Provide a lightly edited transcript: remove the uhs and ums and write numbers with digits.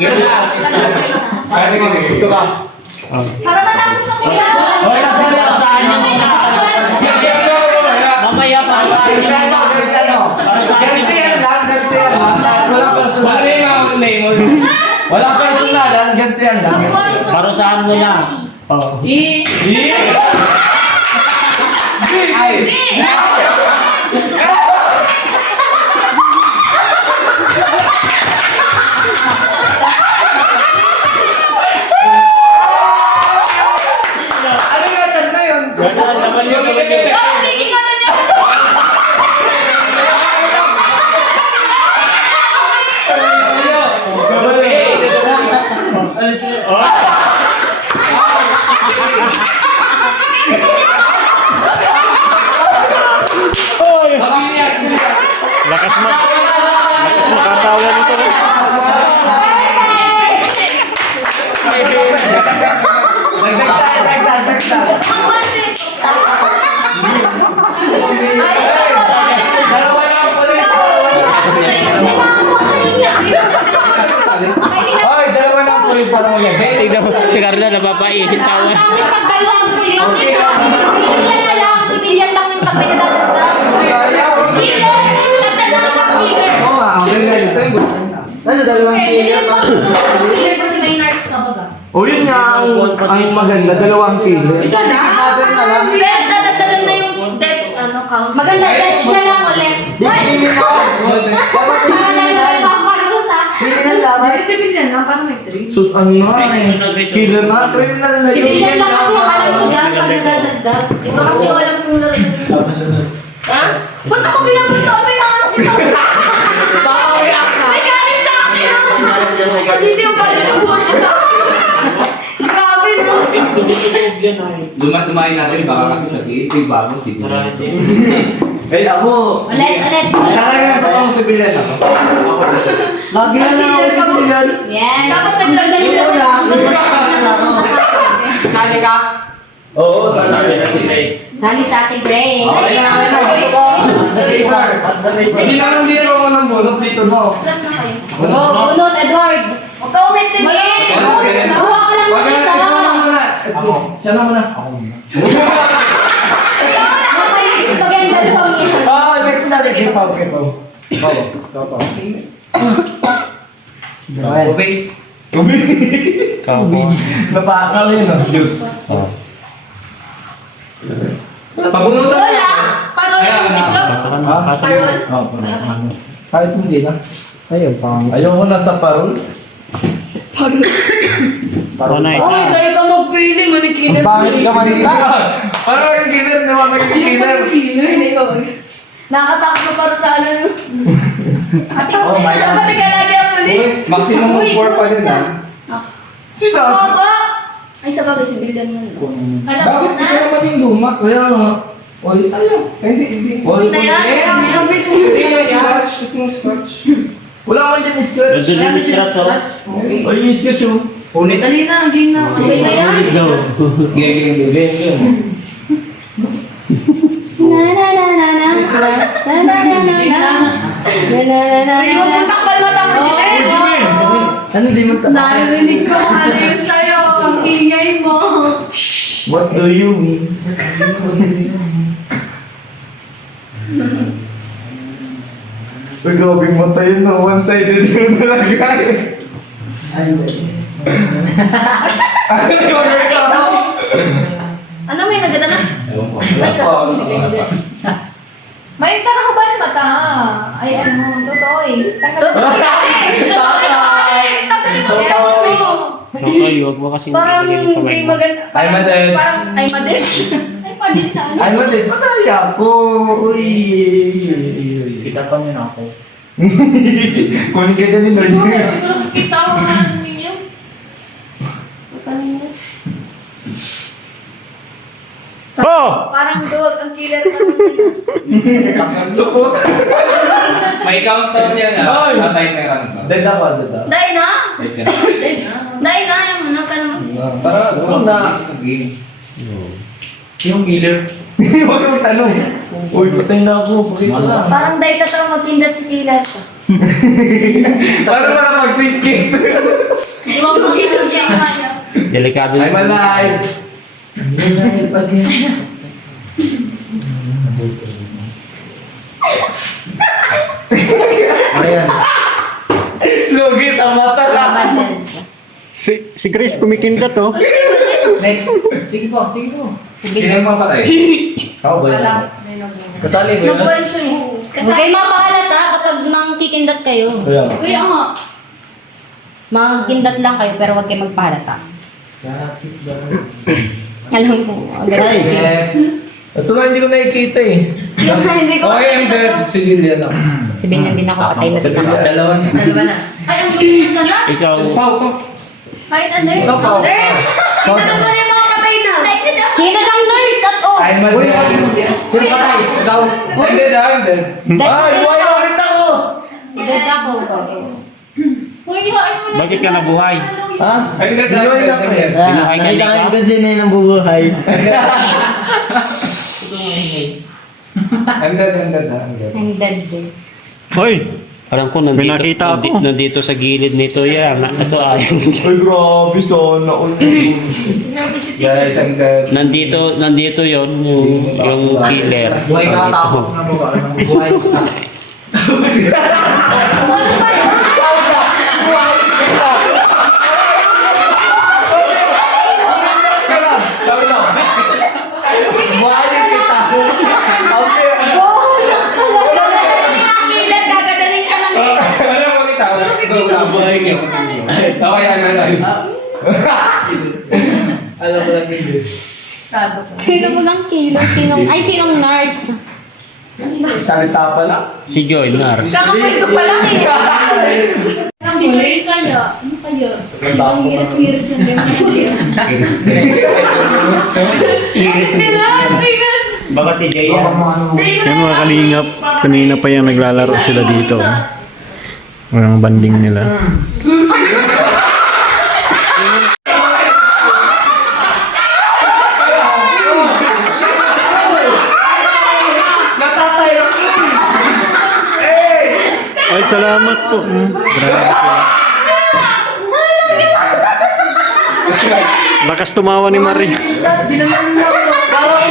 Sige. Ito ka. Para matapos na kuya. Hoy, saan nyo muna? Mamaya pa sa inyo muna. Walang personal. Walang personal, ganito yan lang. Parusahan mo na. Ano nga na yun? Naman yun. Sige ka na niya. Lakas makatawa nito. Dagdag. Dalawa na ang polis. Hoy, dalawa na ang polis para mag-event. Tignan mo, si Carla napapaihin tawa. Bakit pag dalawang kuya? Civilian na lang. Civilian lang yung pag pinadadagdag. Killer! Nagdala sa killer. Oo nga, ang ganda nito. Ano, dalawang Killer kasi may nurse ka baga. O yun nga ang maganda, dalawang kilo. Isa na? Pero dadagdagan na yung death count. Maganda, bench na lang ulit. Civilian lang, paano may 3? Sus, ano nga eh. Killer na, criminal na yun. Civilian lang kasi yung alam ko dyan pag nadadagdag. Ito kasi yung alam ko lang. Ha? Ba't ako pinapito? Pinangarap kita. Baka may akta. May galit sa akin. Hindi yung galit yung buwan niya sa akin. Grabe no? Dumain natin baka kasi sabihin, ito yung bago siguro. Eh ako. Ulit. Talaga ba akong sibilyan ako? Lagi na lang ako sibilyan. Yes. Dapat nagdagdag yung Sali ka? Oo, sali. Sali sa ating Gray. Okay na, hindi naman dito ako ng bunot dito, no? Plus na kayo. Bunot, Edward. Huwag ka umitingin. Nakuha ka lang ng isa. Ako. Siya na muna. Ako muna. Ikaw na kasi maganda song yan. Next na rin. Kipaw. Ubay. Napakaw yun, no? Juice. Pabunutan. Wala. Parol yung tiklop. Parol. Kahit hindi na. Ayoko na sa parol. Panay. Uy, dahil ka magpili. Manikinan. Bakit ka manila? Parang yung killer, naman may killer. Nakatakot na para sa ano. Ate ko, dapat ka lagi ang polis. Maximum 4 pa din ah. Sino? Baba! Ay, sa bagay, sibilyan mo. Alam mo Bakit na. ito naman yung luma? Kaya nga. Ulit tayo. Hindi. Ulit Na yan. Hindi yung scratch. Ito yung scratch. Wala man dyan scratch. O yung scratch oh. Ulit. Dali na. Okay na yan. Game. Ay, huwag mo takpan mata mo, Jimmy. Ano di mo Narinig ko ano yun sa'yo. Ang ingay mo. What do you mean? Uy, grabing mata yun no. One-sided yun talaga. Ano yung reklamo? Ano may nagada na? May ka. May tara ko ba yung mata? Ay, ano, totoo eh. Tagalin mo siya mo. Okay, huwag mo kasi Parang nilagay yung kamay hindi mo. maganda. Ay, madel. Parang, ay, madel. Ay, madel na. Ay, mali. Pataya ko. Uy. Kita pa niyo ako. Kunin ka din ni Lord. Hindi ko nakikita ko nga ninyo. Paano Oh! Parang dog ang killer naman. Support. May countdown yan ah. Ay. Timeran ka. Dead ako, dead ako. Dahil na. Wait ka. Dahil na, yung ano ka naman. Para, Ano na? Game. yung killer. Huwag kang tanong. Uy, patay na ako. Pakita na. Parang dahil ka tawag magpindat si killer ka. Paano ba na mag-singkit? Di ba mo ginagyan kaya? Delikado Ay, malay. Ayan. Lugi sa mata lang. Babadal. Si Chris kumikindat oh. Next. Sige po, sige po. Sige. Sino yung mapatay? Ako ba yun? Kasali ba yun? Nagbuwan siya eh. Huwag kayo mapahalata kapag nangkikindat kayo. Kaya nga. Kuya nga. Magkindat lang kayo pero huwag kayo magpahalata. Alam ko. Ito lang hindi ko nakikita eh. Hindi ko Okay, I'm dead. Civilian ako. Sabihin na din ako patay na din ako. Dalawa na. Dalawa na. Ay, ang buwan ka na. Ikaw, Pau, pau. Kahit ano yun. Pau. Sino kang nurse at oh? I'm dead. Sino patay? Ikaw. I'm dead, I'm dead. Ay, buhay na ulit ako! Dead ako. Uy, hain mo na bakit ka sila. nabuhay? Ha? I'm dead, I'm Buhay dead. na ako eh. Binuhay ka Nakita nila? ko kasi na yung bubuhay. I'm dead, I'm dead, I'm dead. I'm dead din. Hoy, Alam ko, May nakita ako. nandito sa gilid nito yan. Ito ay. Ay, grabe, sana all. Guys, I'm dead. nandito yon yung killer. Buhay ka tapos na baba. Buhay ka. Buhayin kita. Okay. Alam mo kita. Buhay niyo. Okay, I'm alive. Alam mo lang yun. Sino mo lang kilo? Sinong nurse? Salita pa lang. Si Joy, Nar. Kakapwesto pa lang eh. Si Joy kaya. Ano kaya? Ang hirit-hirit na din. Baka si Joy yan. yung mga kalingap, kanina pa yung naglalaro sila dito. Walang banding nila. Ay, salamat po. Grabe sila. Lakas tumawa ni Marie. Parang